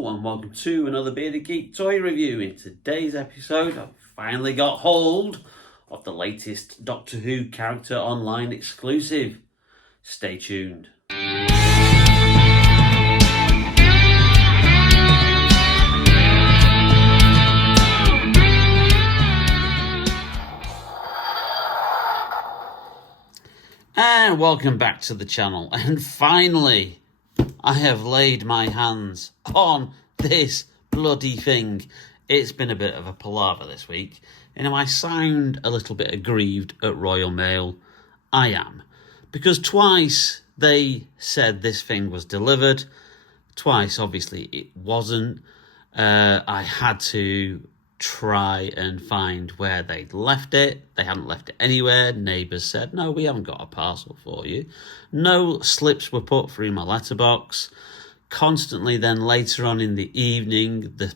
Hello and welcome to another Bearded Geek toy review. In today's episode, I've finally got hold of the latest Doctor Who character online exclusive. Stay tuned. And welcome back to the channel. And finally, I have laid my hands on this bloody thing. It's been a bit of a palaver this week. You know, I sound a little bit aggrieved at Royal Mail. I am. Because twice they said this thing was delivered. Twice, obviously, it wasn't. I had to try and find where they'd left it. They hadn't left it anywhere. Neighbours said, no, we haven't got a parcel for you. No slips were put through my letterbox. Constantly then later on in the evening, the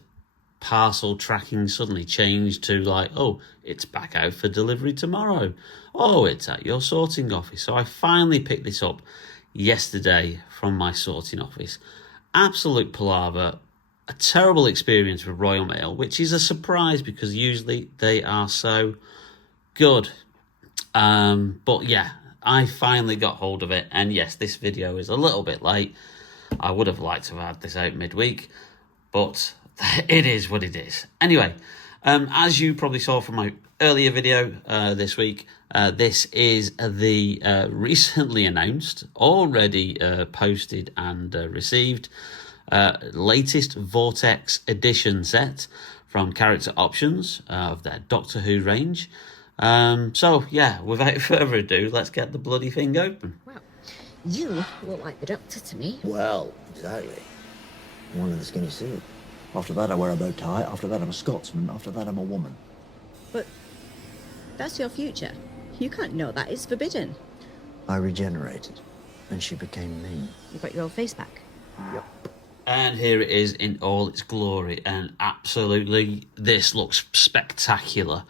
parcel tracking suddenly changed to like, oh, it's back out for delivery tomorrow. Oh, it's at your sorting office. So I finally picked this up yesterday from my sorting office. Absolute palaver. A terrible experience with Royal Mail, which is a surprise because usually they are so good. But yeah, I finally got hold of it. And yes, this video is a little bit late. I would have liked to have had this out midweek, but it is what it is. Anyway, as you probably saw from my earlier video this week, this is the recently announced, already posted and received, latest Vortex Edition set from Character Options of their Doctor Who range. So, yeah, without further ado, let's get the bloody thing open. Well, you look like the Doctor to me. Well, exactly. One in the skinny suit. After that, I wear a bow tie. After that, I'm a Scotsman. After that, I'm a woman. But that's your future. You can't know that. It's forbidden. I regenerated, and she became me. You got your old face back. Yep. And here it is in all its glory, and absolutely, this looks spectacular.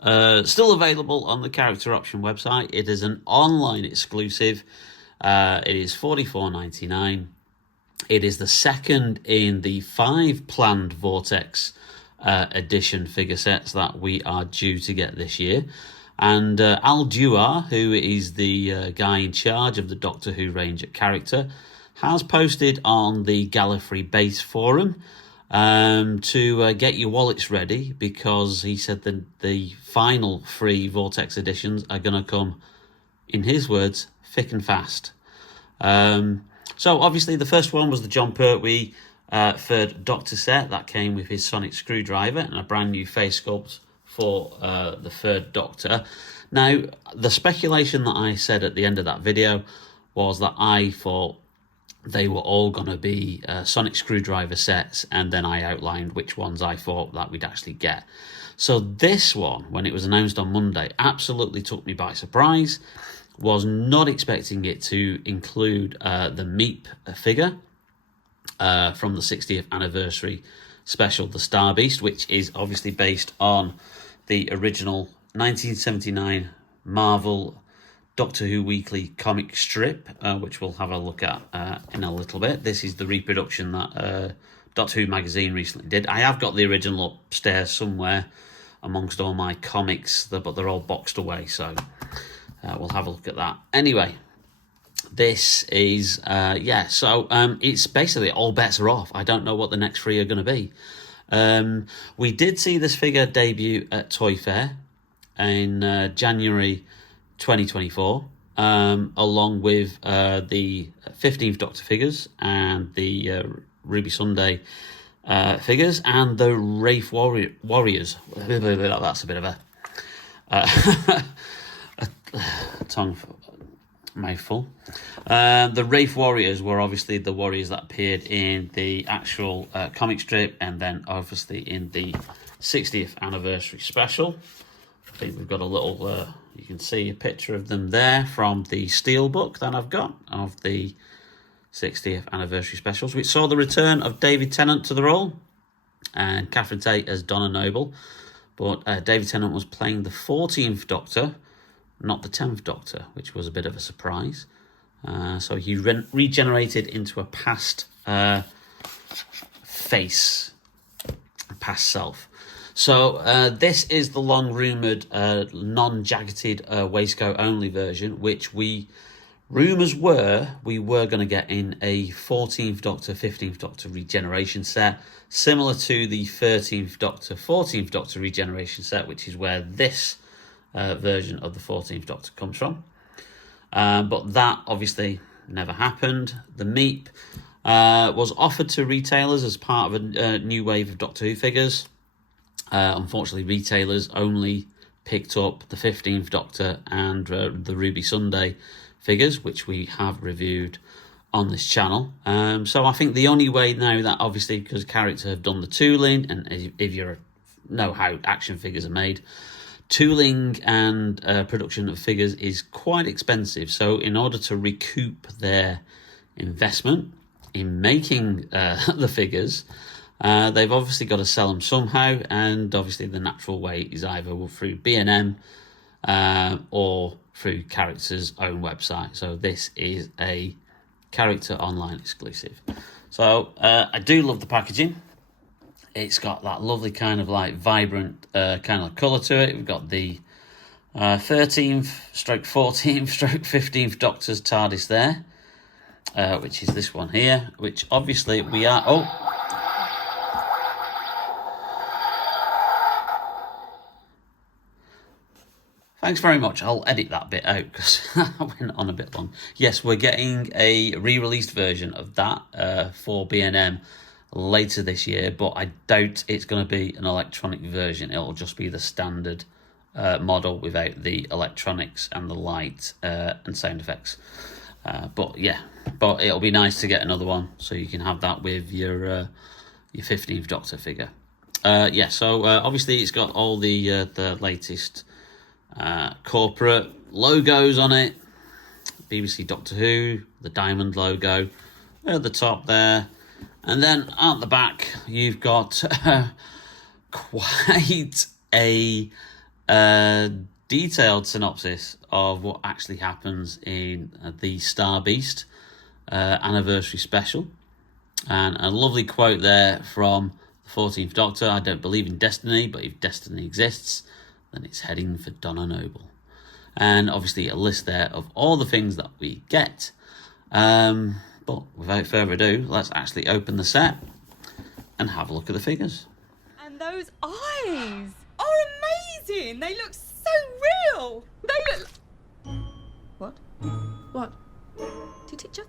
Still available on the Character Option website. It is an online exclusive. It is $44.99. It is the second in the 5 planned Vortex Edition figure sets that we are due to get this year. And Al Duar, who is the guy in charge of the Doctor Who range at Character, has posted on the Gallifrey base forum to get your wallets ready, because he said that the final 3 Vortex editions are going to come, in his words, thick and fast. So obviously the first one was the John Pertwee third Doctor set that came with his sonic screwdriver and a brand new face sculpt for the third Doctor. Now, the speculation that I said at the end of that video was that I thought they were all going to be sonic screwdriver sets, and then I outlined which ones I thought that we'd actually get. So this one, when it was announced on Monday, absolutely took me by surprise. Was not expecting it to include the Meep figure from the 60th anniversary special, the Star Beast, which is obviously based on the original 1979 Marvel Doctor Who Weekly comic strip, which we'll have a look at in a little bit. This is the reproduction that Doctor Who magazine recently did. I have got the original upstairs somewhere amongst all my comics, but they're all boxed away, so we'll have a look at that. Anyway, this is, it's basically all bets are off. I don't know what the next 3 are going to be. We did see this figure debut at Toy Fair in January 2024, along with the 15th Doctor figures and the Ruby Sunday figures and the Wraith Warriors. That's a bit of a tongue mouthful. The Wraith Warriors were obviously the warriors that appeared in the actual comic strip, and then obviously in the 60th anniversary special. I think we've got a little, you can see a picture of them there from the steelbook that I've got of the 60th anniversary specials, which saw the return of David Tennant to the role and Catherine Tate as Donna Noble. But David Tennant was playing the 14th Doctor, not the 10th Doctor, which was a bit of a surprise. So he regenerated into a past face past self. So this is the long rumoured non-jacketed waistcoat only version, which rumours were we were going to get in a 14th Doctor, 15th Doctor regeneration set, similar to the 13th Doctor, 14th Doctor regeneration set, which is where this version of the 14th Doctor comes from. But that obviously never happened. The Meep was offered to retailers as part of a new wave of Doctor Who figures. Unfortunately, retailers only picked up the 15th Doctor and the Ruby Sunday figures, which we have reviewed on this channel. So I think the only way now that, obviously, because characters have done the tooling, and if you know how action figures are made, tooling and production of figures is quite expensive. So in order to recoup their investment in making the figures, they've obviously got to sell them somehow, and obviously the natural way is either through B&M or through Character's own website. So this is a Character online exclusive. So I do love the packaging. It's got that lovely kind of like vibrant kind of colour to it. We've got the 13th stroke 14th stroke 15th Doctor's TARDIS there, which is this one here, which obviously we are... Oh! Thanks very much. I'll edit that bit out because I went on a bit long. Yes, we're getting a re-released version of that for B&M later this year, but I doubt it's going to be an electronic version. It'll just be the standard model without the electronics and the light and sound effects. But it'll be nice to get another one so you can have that with your 15th Doctor figure. So obviously it's got all the latest corporate logos on it. BBC Doctor Who, the diamond logo at the top there, and then at the back you've got quite a detailed synopsis of what actually happens in the Star Beast anniversary special, and a lovely quote there from the 14th Doctor: "I don't believe in destiny, but if destiny exists, then it's heading for Donna Noble." And obviously a list there of all the things that we get. But without further ado, let's actually open the set and have a look at the figures. And those eyes are amazing. They look so real. They look... What? What? Did it just...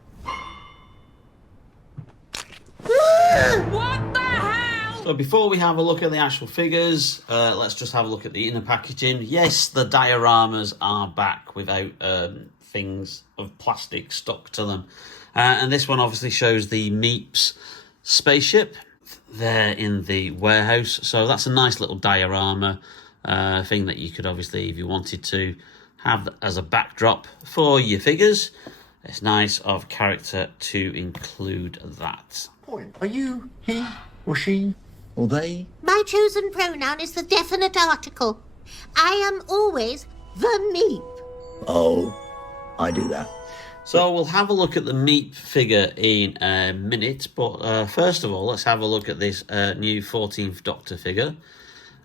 What the hell? So before we have a look at the actual figures, let's just have a look at the inner packaging. Yes, the dioramas are back without things of plastic stuck to them. And this one obviously shows the Meep's spaceship there in the warehouse. So that's a nice little diorama thing that you could obviously, if you wanted to, have as a backdrop for your figures. It's nice of Character to include that. Point. Are you he or she or they? My chosen pronoun is the definite article. I am always the Meep. Oh, I do that. So we'll have a look at the Meep figure in a minute, but first of all, let's have a look at this new 14th Doctor figure.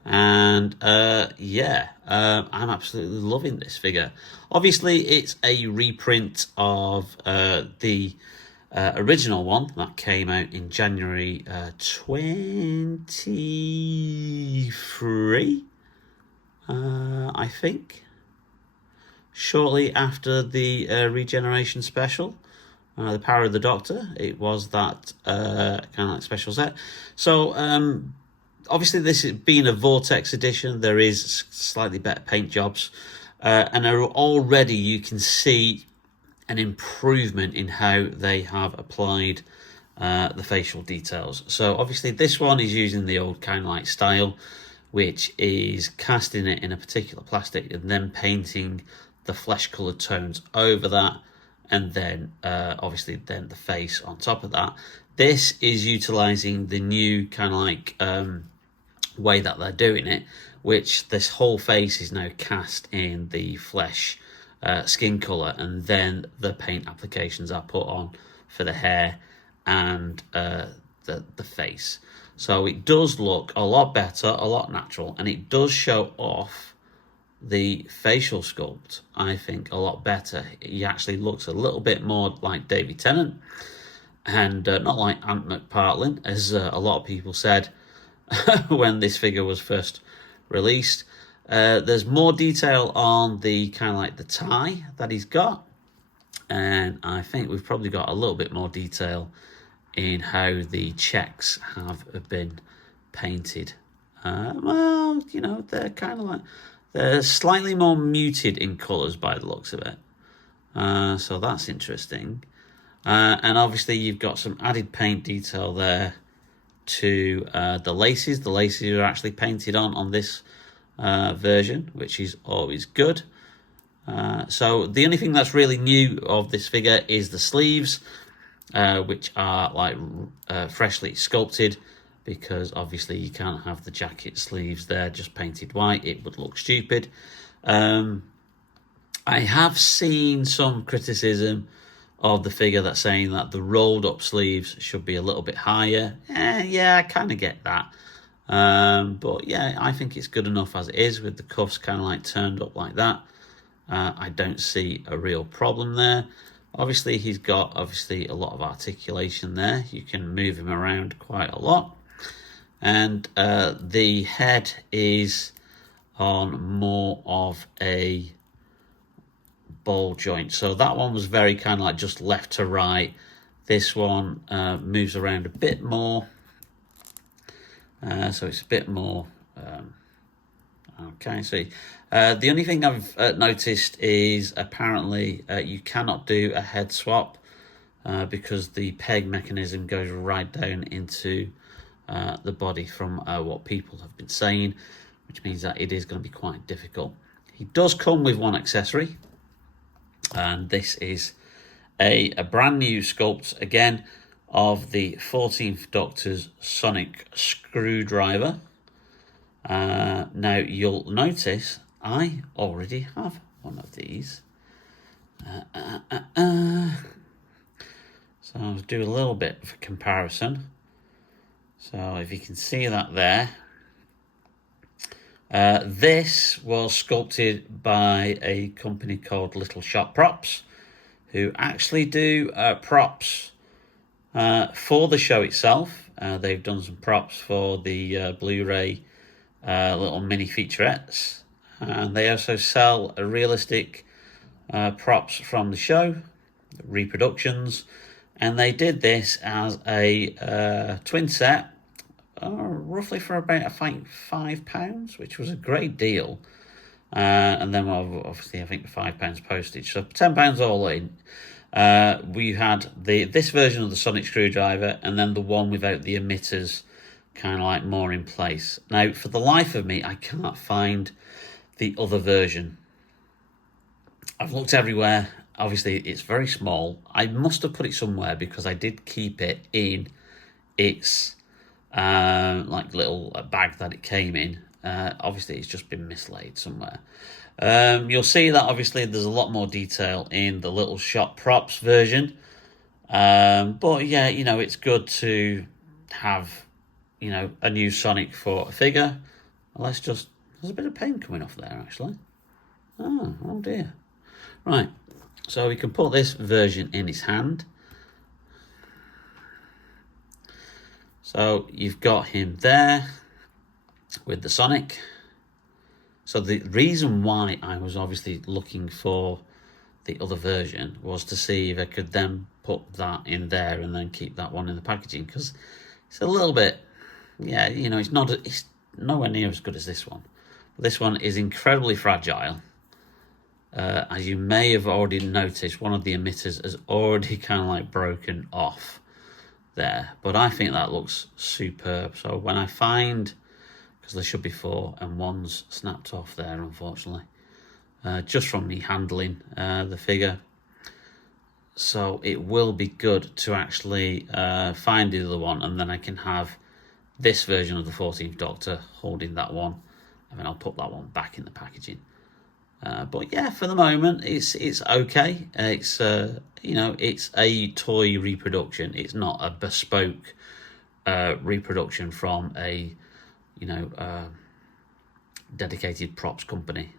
And I'm absolutely loving this figure. Obviously, it's a reprint of the original one that came out in January 23, I think. Shortly after the regeneration special, The Power of the Doctor, it was that kind of like special set. So obviously this is being a Vortex edition, there is slightly better paint jobs, and already you can see an improvement in how they have applied the facial details. So obviously this one is using the old kind of like style, which is casting it in a particular plastic and then painting the flesh coloured tones over that, and then obviously then the face on top of that. This is utilising the new kind of like way that they're doing it, which this whole face is now cast in the flesh skin colour, and then the paint applications are put on for the hair and the face. So it does look a lot better, a lot natural, and it does show off the facial sculpt, I think, a lot better. He actually looks a little bit more like David Tennant, and not like Ant McPartlin, as a lot of people said when this figure was first released. There's more detail on the kind of like the tie that he's got, and I think we've probably got a little bit more detail in how the checks have been painted. Well, you know, they're kind of like, they're slightly more muted in colours by the looks of it. So that's interesting. And obviously you've got some added paint detail there to the laces. The laces are actually painted on this version, which is always good. So the only thing that's really new of this figure is the sleeves, which are like freshly sculpted, because obviously you can't have the jacket sleeves there just painted white. It would look stupid. I have seen some criticism of the figure that's saying that the rolled up sleeves should be a little bit higher. Yeah, I kind of get that. But yeah, I think it's good enough as it is, with the cuffs kind of like turned up like that. I don't see a real problem there. Obviously, he's got a lot of articulation there. You can move him around quite a lot. And the head is on more of a ball joint. So that one was very kind of like just left to right. This one moves around a bit more. So it's a bit more... okay, so the only thing I've noticed is apparently you cannot do a head swap because the peg mechanism goes right down into the body, from what people have been saying, which means that it is going to be quite difficult. He does come with one accessory, and this is a brand new sculpt again of the 14th Doctor's sonic screwdriver. Now you'll notice I already have one of these. So I'll do a little bit of a comparison. So if you can see that there, this was sculpted by a company called Little Shop Props, who actually do props for the show itself. They've done some props for the Blu-ray little mini featurettes, and they also sell realistic props from the show, reproductions, and they did this as a twin set, roughly for about, I think, £5, which was a great deal. And then obviously I think £5 postage, so £10 all in. We had this version of the sonic screwdriver, and then the one without the emitters, kind of like more in place. Now, for the life of me, I can't find the other version. I've looked everywhere. Obviously, it's very small. I must have put it somewhere because I did keep it in its like little bag that it came in. Obviously, it's just been mislaid somewhere. You'll see that obviously there's a lot more detail in the Little Shop Props version. But yeah, you know, it's good to have, you know, a new Sonic for a figure. There's a bit of paint coming off there, actually. Oh dear. Right, so we can put this version in his hand. So you've got him there with the Sonic. So the reason why I was obviously looking for the other version was to see if I could then put that in there and then keep that one in the packaging, because it's a little bit, yeah, you know, it's nowhere near as good as this one. But this one is incredibly fragile. As you may have already noticed, one of the emitters has already kind of like broken off there. But I think that looks superb. So when I find, because there should be 4 and one's snapped off there, unfortunately, just from me handling the figure. So it will be good to actually find the other one, and then I can have this version of the 14th Doctor holding that one, and then I'll put that one back in the packaging. But yeah, for the moment, it's okay. It's you know, it's a toy reproduction. It's not a bespoke reproduction from a, dedicated props company.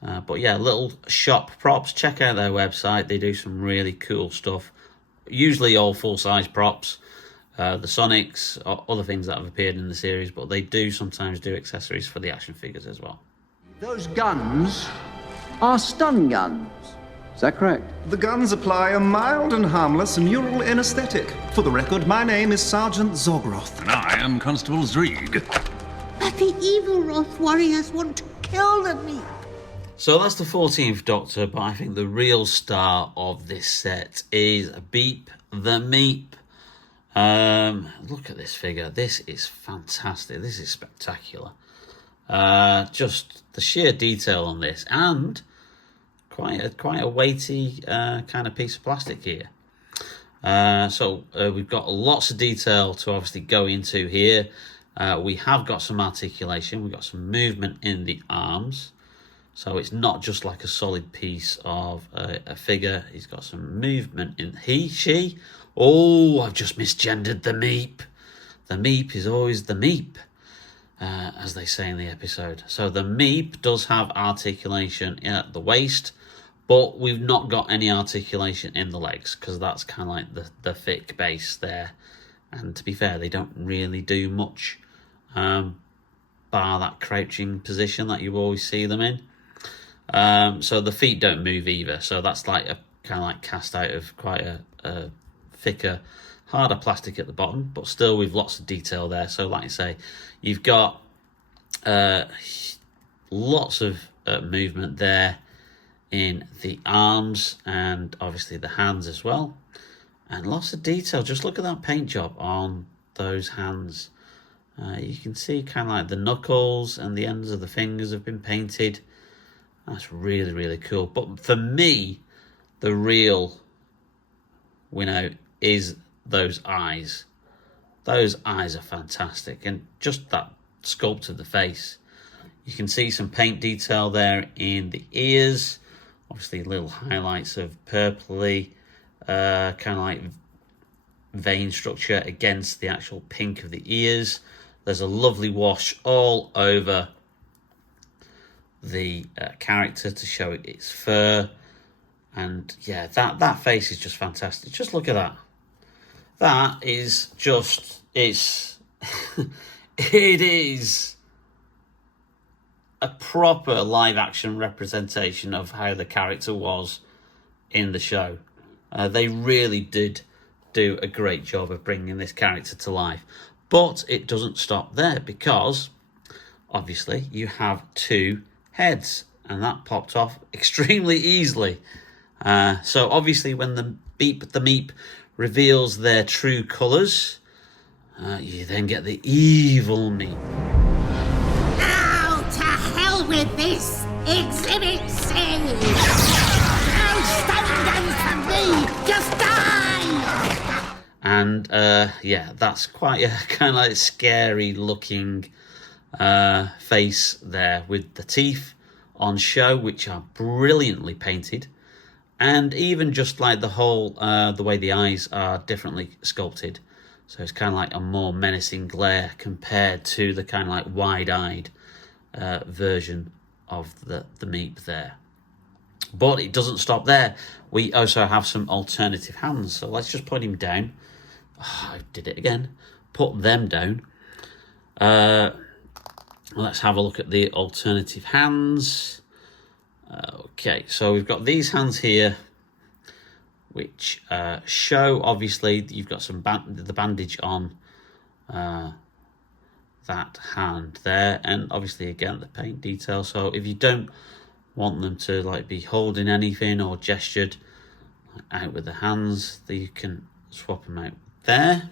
But yeah, Little Shop Props, check out their website. They do some really cool stuff, usually all full-size props, the Sonics, or other things that have appeared in the series, but they do sometimes do accessories for the action figures as well. Those guns are stun guns. Is that correct? The guns apply a mild and harmless neural anesthetic. For the record, my name is Sergeant Zogroth. And I am Constable Zreeg. But the evil Roth warriors want to kill the Meep. So that's the 14th Doctor, but I think the real star of this set is Beep the Meep. Look at this figure. This is fantastic. This is spectacular. Just the sheer detail on this, and quite a weighty kind of piece of plastic here. So we've got lots of detail to obviously go into here. We have got some articulation. We've got some movement in the arms. So it's not just like a solid piece of a figure. He's got some movement in she. Oh, I've just misgendered the Meep. The Meep is always the Meep, as they say in the episode. So the Meep does have articulation at the waist, but we've not got any articulation in the legs, because that's kind of like the thick base there. And to be fair, they don't really do much, bar that crouching position that you always see them in. So the feet don't move either. So that's like a kind of like cast out of quite a thicker, harder plastic at the bottom, but still with lots of detail there. So like I say, you've got lots of movement there in the arms and obviously the hands as well, and lots of detail. Just look at that paint job on those hands. You can see kind of like the knuckles and the ends of the fingers have been painted. That's really, really cool. But for me, the real winner is those eyes. Those eyes are fantastic. And just that sculpt of the face. You can see some paint detail there in the ears. Obviously, little highlights of purpley, kind of like vein structure against the actual pink of the ears. There's a lovely wash all over the character to show its fur. And yeah, that face is just fantastic. Just look at that. That is just, it is a proper live action representation of how the character was in the show. They really did do a great job of bringing this character to life. But it doesn't stop there, because obviously you have two heads, and that popped off extremely easily. So obviously when the Meep reveals their true colours, you then get the evil Meep. Now to hell with this! Exhibit C! No stun guns from me! Just die! And yeah, that's quite a kind of like scary looking face there, with the teeth on show, which are brilliantly painted, and even just like the whole the way the eyes are differently sculpted. So it's kind of like a more menacing glare compared to the kind of like wide-eyed version of the Meep there. But it doesn't stop there. We also have some alternative hands. So let's just put him down. Oh, I did it again. Put them down. Let's have a look at the alternative hands. Okay, so we've got these hands here, which show, obviously, you've got some the bandage on that hand there, and obviously again the paint detail. So if you don't want them to like be holding anything or gestured out with the hands, then you can swap them out there.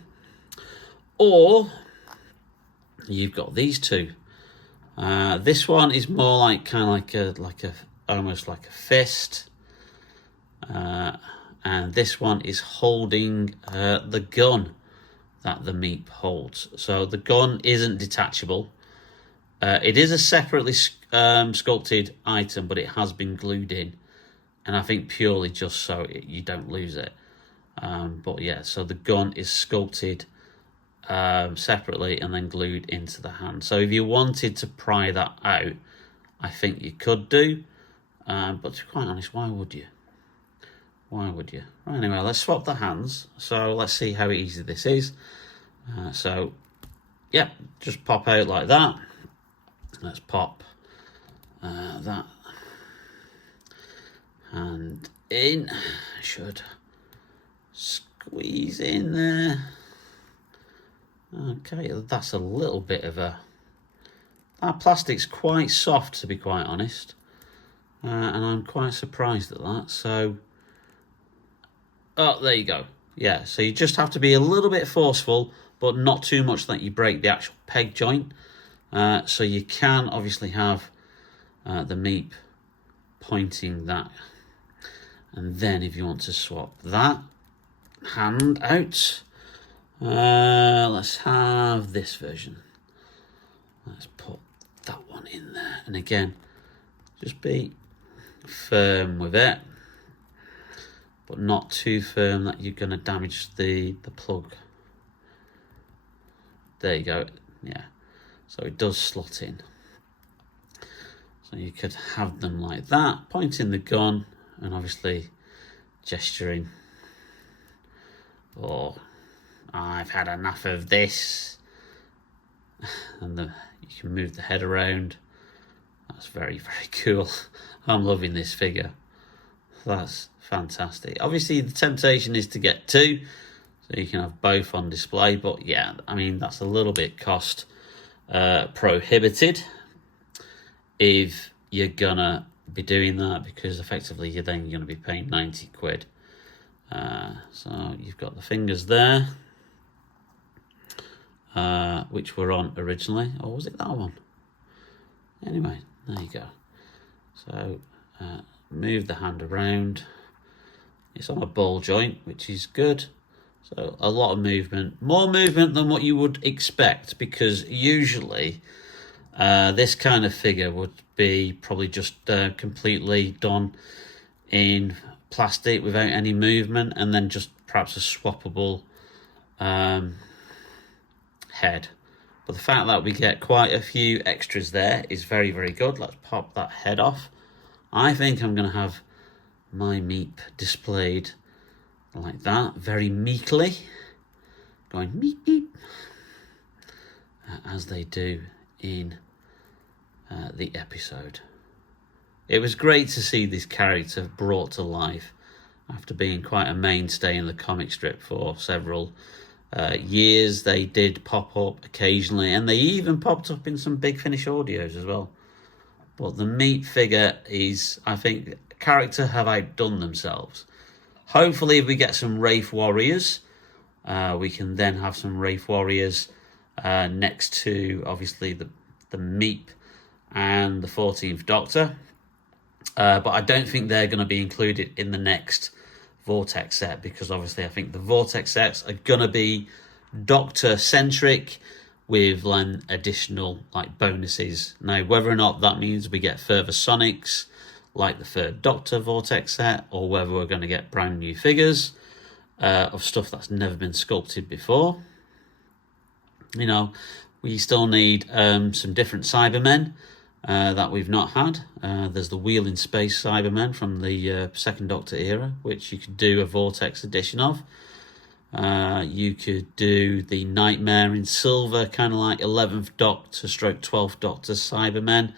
Or you've got these two. This one is more like kind of like a almost like a fist, and this one is holding the gun that the Meep holds. So the gun isn't detachable. It is a separately sculpted item, but it has been glued in, and I think purely just so you don't lose it. But yeah, so the gun is sculpted separately and then glued into the hand. So if you wanted to pry that out, I think you could do, but to be quite honest, why would you? Why would you? Right, anyway, let's swap the hands. So let's see how easy this is. So, yeah, just pop out like that. Let's pop that hand in. Should squeeze in there. Okay, that's a little bit of a... That plastic's quite soft, to be quite honest. And I'm quite surprised at that. So, oh, there you go. Yeah, so you just have to be a little bit forceful, but not too much that you break the actual peg joint. So you can obviously have the Meep pointing that. And then if you want to swap that hand out, let's have this version. Let's put that one in there. And again, just be firm with it, but not too firm that you're going to damage the plug. There you go. Yeah. So it does slot in. So you could have them like that, pointing the gun and obviously gesturing. Or I've had enough of this. And you can move the head around. That's very, very cool. I'm loving this figure. That's fantastic. Obviously, the temptation is to get two, so you can have both on display. But yeah, I mean, that's a little bit cost prohibited if you're gonna be doing that, because effectively you're then going to be paying 90 quid. So you've got the fingers there, which were on originally, or was it that one? Anyway, there you go. So move the hand around. It's on a ball joint, which is good. So a lot of movement, more movement than what you would expect, because usually this kind of figure would be probably just completely done in plastic without any movement, and then just perhaps a swappable head. But the fact that we get quite a few extras there is very, very good. Let's pop that head off. I think I'm going to have my Meep displayed like that, very meekly, going meep meep, as they do in the episode. It was great to see this character brought to life after being quite a mainstay in the comic strip for several years. They did pop up occasionally, and they even popped up in some Big Finish audios as well. But the Meep figure is, I think, character have outdone themselves. Hopefully, if we get some Wraith Warriors, we can then have some Wraith Warriors next to, obviously, the Meep and the 14th Doctor. But I don't think they're going to be included in the next Vortex set, because obviously I think the Vortex sets are going to be Doctor-centric with additional bonuses. Now, whether or not that means we get further Sonics like the third Doctor Vortex set, or whether we're going to get brand new figures of stuff that's never been sculpted before. You know, we still need some different Cybermen that we've not had. There's the Wheel in Space Cybermen from the second Doctor era, which you could do a Vortex edition of. You could do the Nightmare in Silver, kind of like 11th Doctor stroke 12th Doctor Cybermen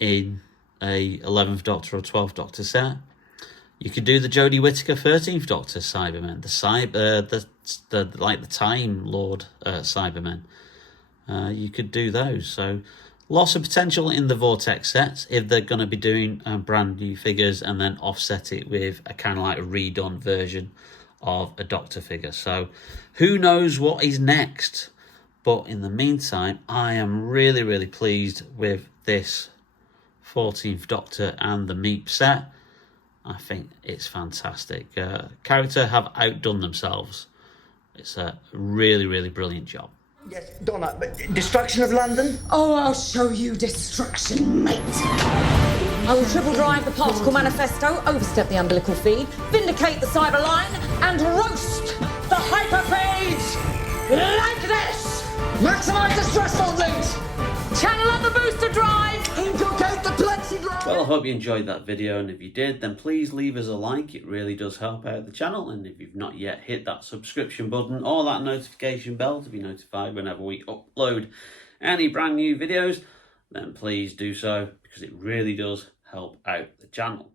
in a 11th Doctor or 12th Doctor set. You could do the Jodie Whittaker 13th Doctor Cybermen, the Time Lord Cybermen. You could do those. So lots of potential in the Vortex sets if they're going to be doing brand new figures and then offset it with a kind of like a redone version of a Doctor figure. So who knows what is next? But in the meantime, I am really, really pleased with this 14th Doctor and the Meep set. I think it's fantastic. Character have outdone themselves. It's a really, really brilliant job. Yes, Donna, but destruction of London? Oh, I'll show you destruction, mate. I will triple drive the particle manifesto, overstep the umbilical feed, vindicate the cyber line, and roast the hyperphage! Like this! Maximize the stressful links! Channel up the booster drive! Inculcate the plexiglass! Well, I hope you enjoyed that video, and if you did, then please leave us a like. It really does help out the channel, and if you've not yet hit that subscription button or that notification bell to be notified whenever we upload any brand new videos, then please do so, because it really does help out the channel.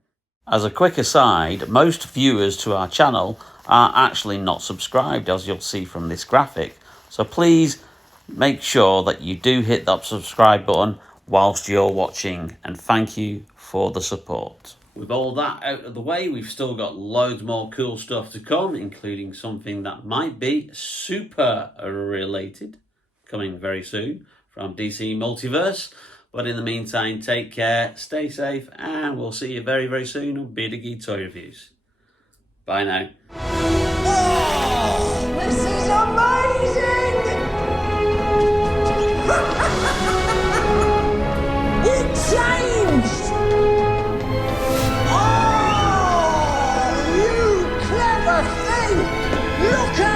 As a quick aside, most viewers to our channel are actually not subscribed, as you'll see from this graphic. So please make sure that you do hit that subscribe button whilst you're watching, and thank you for the support. With all that out of the way, we've still got loads more cool stuff to come, including something that might be super related, coming very soon from DC Multiverse. But in the meantime, take care, stay safe, and we'll see you very, very soon on Bearded Geek Toy Reviews. Bye now. Oh, this is amazing! It changed! Oh, you clever thing! Look at